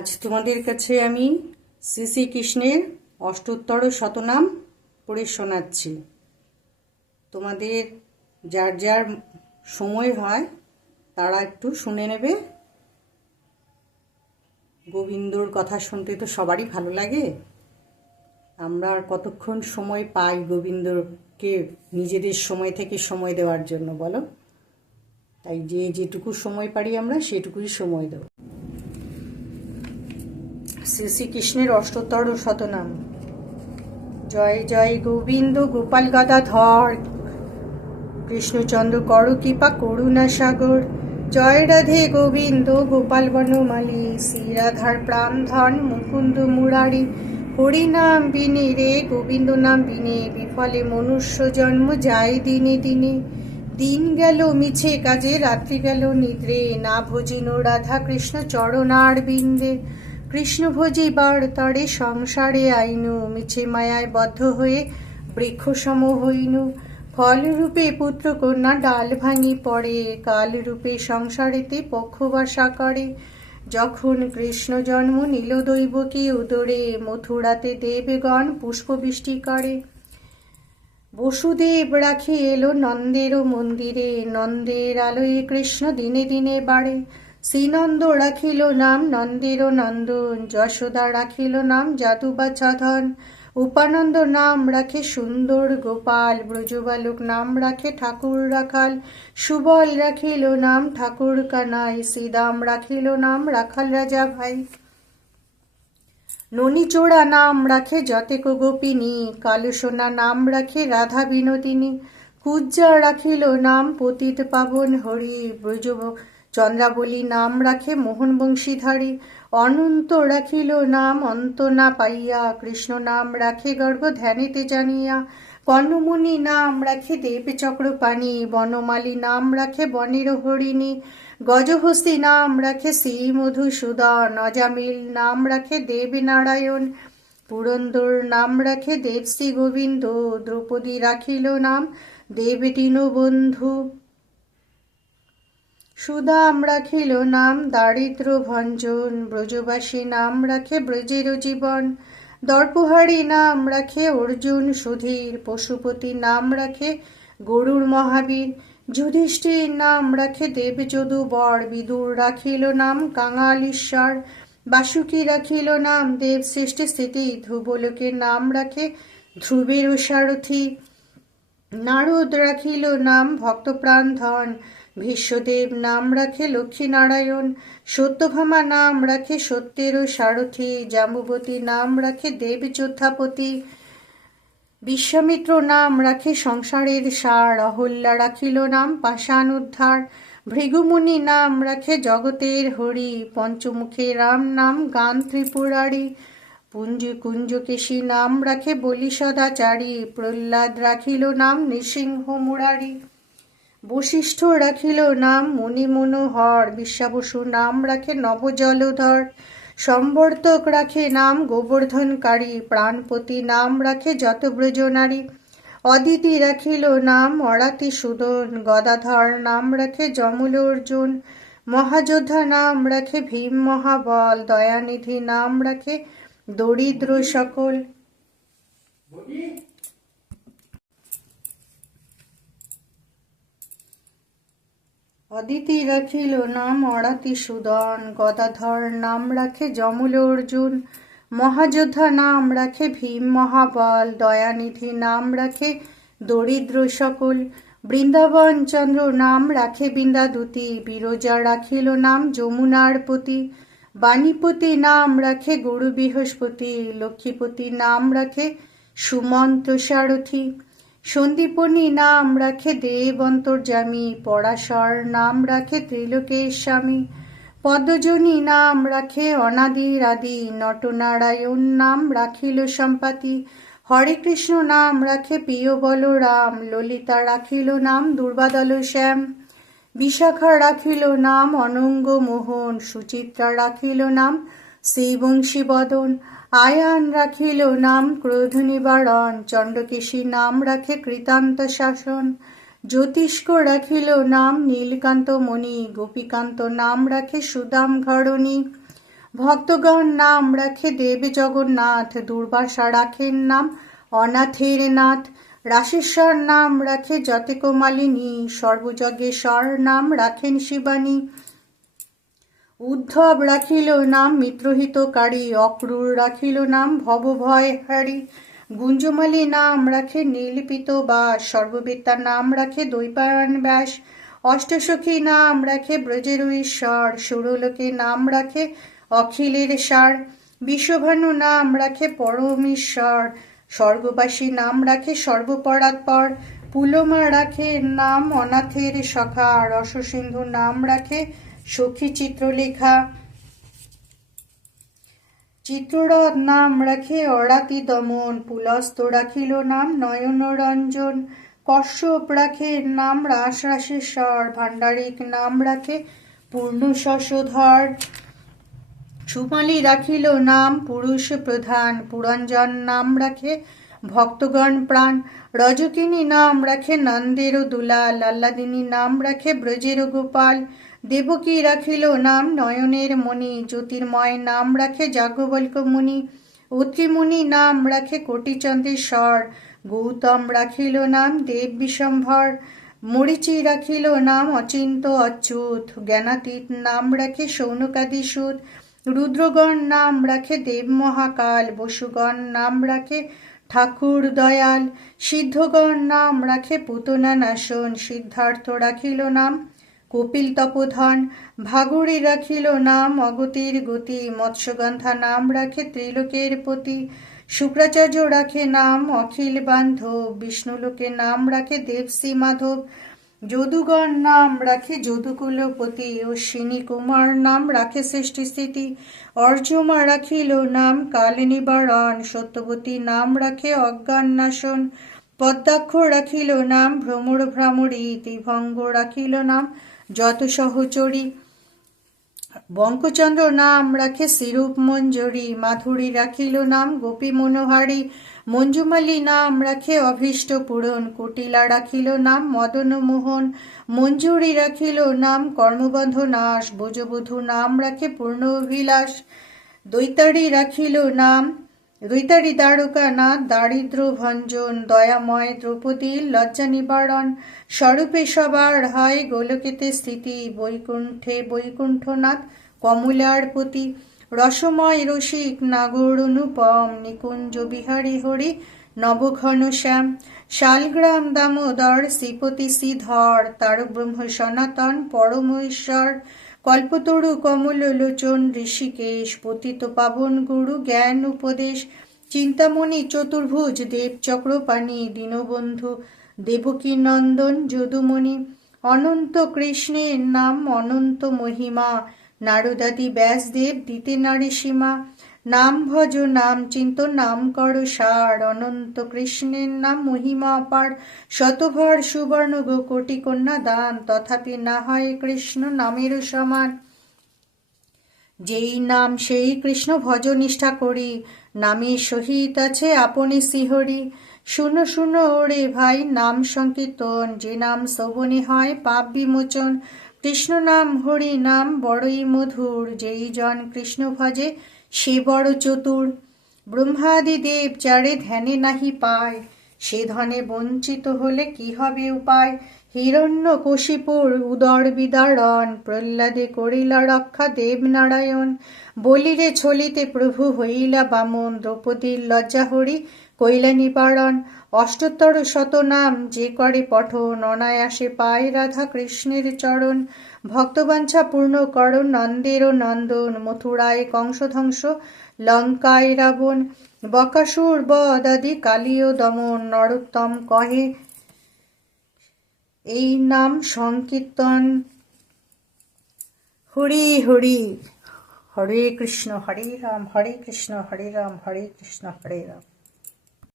আজ তোমাদের কাছে আমি শ্রী শ্রীকৃষ্ণের অষ্টোত্তর শতনাম পড়ে শোনাচ্ছি। তোমাদের যার যার সময় হয় তারা একটু শুনে নেবে। গোবিন্দর কথা শুনতে তো সবারই ভালো লাগে। আমরা আর কতক্ষণ সময় পাই গোবিন্দকে নিজেদের সময় থেকে সময় দেওয়ার জন্য, বলো? তাই যেটুকু সময় পারি আমরা সেটুকুই সময় দেব। শ্রী শ্রীকৃষ্ণের অষ্টোত্তর শতনাম। জয় জয় গোবিন্দ গোপাল গদাধর, কৃষ্ণচন্দ্র কর কৃপা করুণা সাগর। জয় রাধে গোবিন্দ গোপাল বনমালী, শ্রী রাধার প্রাণধন মুকুন্দ মুরারি। হরি নাম বিনে রে গোবিন্দ নাম বিনে, বিফলে মনুষ্য জন্ম যায় দিনে দিনে। দিন গেল মিছে কাজে রাত্রি গেল নিদ্রে, না ভজিন রাধা কৃষ্ণ চরণার বিন্দে। কৃষ্ণ ভজিবার তরে সংসারে আইনু, মিছে মায়ায় বদ্ধ হয়ে বৃক্ষ সম হইনু। ফলরূপে পুত্র কন্যা ডাল ভাঙি পড়ে, কালরূপে সংসারেতে পক্ষবাসা করে। যখন কৃষ্ণ জন্ম নিল দৈবকী উদরে, মথুরাতে দেবগণ পুষ্পবৃষ্টি করে। বসুদেব রাখি এলো নন্দের মন্দিরে, নন্দের আলোয় কৃষ্ণ দিনে দিনে বাড়ে। শ্রীনন্দ রাখিল নাম নন্দের নন্দন, যশোদা রাখিল নাম যাদুবাছাধন। উপানন্দ নাম রাখে সুন্দর গোপাল, ব্রজবালক নাম রাখে ঠাকুর রাখাল। সুবল রাখিল নাম ঠাকুর কানাই, শ্রীদাম রাখিল নাম রাখাল রাজা ভাই। ননীচোড়া নাম রাখে যতেক গোপিনী, কালুসোনা নাম রাখে রাধা বিনোদিনী। কুজ্জা রাখিল নাম পতিত পাবন হরি, ব্রজ চন্দ্রাবলী নাম রাখে মোহন বংশীধারী। অনন্ত রাখিল নাম অন্ত না পাইয়া, কৃষ্ণ নাম রাখে গর্ব ধ্যানেতে জানিয়া। কর্ণমুনি নাম রাখে দেব চক্রপাণি, বনমালী নাম রাখে বনের হরিণী। গজহস্তি নাম রাখে শ্রী মধুসূদন, অজামিল নাম রাখে দেব নারায়ণ। পুরন্দর নাম রাখে দেব শ্রী গোবিন্দ, দ্রৌপদী রাখিল নাম দেব দীনবন্ধু। সুদাম রাখিল নাম দারিদ্র ভঞ্জন, ব্রজবাসী নাম রাখে ব্রজের জীবন। দর্পহারী নাম রাখে অর্জুন সুধীর, পশুপতি নাম রাখে গরুর মহাবীর। যুধিষ্ঠির নাম রাখে দেবযদু বর, বিদুর রাখিল নাম কাঙাল ঈশ্বর। বাসুকী রাখিল নাম দেব শ্রেষ্ঠ স্থিতি, ধ্রুবলোকের নাম রাখে ধ্রুবের সারথি। নারদ রাখিল নাম ভক্তপ্রাণ ধন, ভীষ্মদেব নাম রাখে লক্ষ্মী নারায়ণ। সত্যভামা নাম রাখে সত্যের সারথি, জাম্বুবতী নাম রাখে দেব যোদ্ধাপতি। বিশ্বামিত্র নাম রাখে সংসারের সার, অহল্যা রাখিল নাম পাষাণ উদ্ধার। ভৃগুমুনি নাম রাখে জগতের হরি, পঞ্চমুখে রাম নাম গান ত্রিপুরারি। কুঞ্জকেশী নাম রাখে বলি সদাচারী, প্রহ্লাদ রাখিল নাম নৃসিংহ মুরারি। বশিষ্ঠ রাখিল নাম মুনি মনোহর, বিশ্বাবসু নাম রাখে নবজলধর। সম্বর্তক রাখে নাম গোবর্ধনকারী, প্রাণপতি নাম রাখে যত ব্রজনারী। অদিতি রাখিল নাম অরাতি সুদন, গদাধর নাম রাখে যমল অর্জুন। মহাযোদ্ধা নাম রাখে ভীম মহাবল, দয়ানিধি নাম রাখে দরিদ্র সকল। অদিতি রাখিল নাম অরাতি সুদন, গদাধর নাম রাখে যমল অর্জুন। মহাযোদ্ধা নাম রাখে ভীম মহাবল, দয়ানিধি নাম রাখে দরিদ্র সকল। বৃন্দাবন চন্দ্র নাম রাখে বৃন্দাদূতি, বিরজা রাখিল নাম যমুনার পতি। বাণীপতি নাম রাখে গুরু বৃহস্পতি, লক্ষ্মীপতি নাম রাখে সুমন্ত সারথি। সন্দীপনী নাম রাখে দেব অন্তর্যামী, পরাশর নাম রাখে ত্রিলোকের স্বামী। পদ্মজনী নাম রাখে অনাদির আদি, নটনারায়ণ নাম রাখিল সম্পাতি। হরে কৃষ্ণ নাম রাখে প্রিয় বলরাম, ললিতা রাখিল নাম দুর্বাদল শ্যাম। বিশাখা রাখিল নাম অনঙ্গ মোহন, সুচিত্রা রাখিল নাম শ্রীবংশী বদন। আয়ান রাখিল নাম ক্রোধ নিবারণ, চণ্ডকেশী নাম রাখে কৃতান্ত শাসন। জ্যোতিষ্ক রাখিল নাম নীলকান্ত মণি, গোপীকান্ত নাম রাখে সুদাম ঘরণী। ভক্তগণ নাম রাখে দেব জগন্নাথ, দুর্বাসা রাখেন নাম অনাথের নাথ। রাশেশ্বর নাম রাখে যতেক মালিনী, সর্বযজ্ঞেশ্বর নাম রাখেন শিবানী। উদ্ধব রাখিল নাম মিত্রহিতকারী, অক্রূর রাখিল নাম ভবভয়হারী। গুঞ্জমালী নাম রাখে নীলপিত বাস, সর্ববেত্তার নাম রাখে দ্বৈপায়ন ব্যাস। অষ্টসখী নাম রাখে ব্রজের ঈশ্বর, সুরলোকে নাম রাখে অখিলের সার। বিশ্বভানু নাম রাখে পরমেশ্বর, স্বর্গবাসী নাম রাখে সর্বপরাৎপর। পুলমা রাখে নাম অনাথের সখা, রসসিন্ধু নাম রাখে সখী চিত্রলেখা। চিত্ররথ নাম রাখে অরাতি দমন, পুলস্ত রাখিল নাম নয়নরঞ্জন। কশ্যপ রাখে নাম রাসরাসেশ্বর, ভাণ্ডারিক নাম রাখে পূর্ণ শশধর। সুমালী রাখিল নাম পুরুষ প্রধান, পুরঞ্জন নাম রাখে ভক্তগণ প্রাণ। রজকিনী নাম রাখে নন্দের দুলাল, আহ্লাদিনী নাম রাখে ব্রজের গোপাল। দেবকী রাখিল নাম নয়নের মণি, জ্যোতির্ময় নাম রাখে যাজ্ঞবল্ক মুনি। অত্রিমুনি নাম রাখে কোটিচন্দ্রেশ্বর, গৌতম রাখিল নাম দেব বিশ্বম্ভর। মরীচি রাখিল নাম অচিন্ত অচ্যুত, জ্ঞানাতীত নাম রাখে সৌনকাদি সুত। রুদ্রগণ নাম রাখে দেব মহাকাল, বসুগণ নাম রাখে ঠাকুর দয়াল। সিদ্ধগণ নাম রাখে পুতনা নাশন, সিদ্ধার্থ রাখিল নাম কপিল তপোধন। ভাগুড়ি রাখিল নাম অগতির গতি, মৎস্যগন্ধা নাম রাখে ত্রিলোকের পতি। শুক্রাচার্য রাখে নাম অখিল বান্ধব, বিষ্ণুলোকে নাম রাখে দেবশ্রী মাধব। যদুগণ নাম রাখে যদুকুলপতি, অশ্বিনী কুমার নাম রাখে শ্রেষ্ঠী স্থিতি। অর্জমা রাখিল নাম কাল নিবারণ, সত্যবতী নাম রাখে অজ্ঞান নাশন। পদ্মাক্ষ রাখিল নাম ভ্রমর ভ্রামরী, ত্রিভঙ্গ রাখিল নাম যত সহচরী। বঙ্কচন্দ্র নাম রাখে শ্রীরূপ মঞ্জরী, মাধুরী রাখিল নাম গোপী মনোহারী। মঞ্জুমালী নাম রাখে অভীষ্ট পূরণ, কুটিলা রাখিল নাম মদন মোহন। মঞ্জুরি রাখিল নাম কর্মবন্ধ নাশ, ব্রজবধূ নাম রাখে পূর্ণ অভিলাষ। দৈতারী রাখিল নাম দৈতারী দ্বারকা নাথ, দারিদ্র ভঞ্জন, দয়াময় দ্রৌপদীর লজ্জা নিবারণ। স্বরূপে সবার হয় গোলকেতে স্থিতি, বৈকুণ্ঠে বৈকুণ্ঠনাথ কমলার পতি। রসময় রসিক নাগর অনুপম, নিকুঞ্জ বিহারী হরি নবঘন শ্যাম। শালগ্রাম দামোদর শ্রীপতি শ্রীধর, তারক ব্রহ্ম সনাতন পরমেশ্বর। কল্পতরু কমল লোচন ঋষিকেশ, পতিত পাবন গুরু জ্ঞান উপদেশ। চিন্তামণি চতুর্ভুজ দেব চক্রপাণি, দীনবন্ধু দেবকী নন্দন যদুমণি। অনন্ত কৃষ্ণের নাম অনন্ত মহিমা, নারদাদি ব্যাসদেব দিতে নারী সীমা। নাম ভজ নাম চিন্ত নাম কর সার, অনন্ত কৃষ্ণের নাম মহিমা অপার। শতভার সুবর্ণ গো কোটি কন্যা দান, তথাপি না হয় কৃষ্ণ নামের সমান। যেই নাম সেই কৃষ্ণ ভজ নিষ্ঠা করি, নামে সহিত আছে আপনি শ্রীহরি। শুনো শুনো ওরে ভাই নাম সংকীর্তন, যে নাম শ্রবণে হয় পাপ বিমোচন। কৃষ্ণ নাম হরি নাম বড়ই মধুর, যেই জন কৃষ্ণ ভজে সে বড় চতুর। ব্রহ্মাদি দেব যারে ধ্যানে নাহি পায়, সে ধনে বঞ্চিত হলে কি হবে উপায়। হিরণ্যকশিপুর উদর বিদারণ, প্রহ্লাদে করিলা রক্ষা দেবনারায়ণ। বলিরে ছলিতে প্রভু হইলা বামন, দ্রৌপদীর লজ্জা হরি কইলা নিবারণ। অষ্টোত্তর শতনাম যে করে পঠন, অনায়াসে পায় রাধা কৃষ্ণের চরণ। ভক্তবাঞ্ছা পূর্ণ কর নন্দের নন্দন, মথুরায় কংসধ্বংস লঙ্কায় রাবণ। বকাসুর বধ আদি কালীয় দমন, নরোত্তম কহে এই নাম সংকীর্তন। হরি হরি। হরে কৃষ্ণ হরে রাম হরে কৃষ্ণ হরে রাম হরে কৃষ্ণ হরে রাম।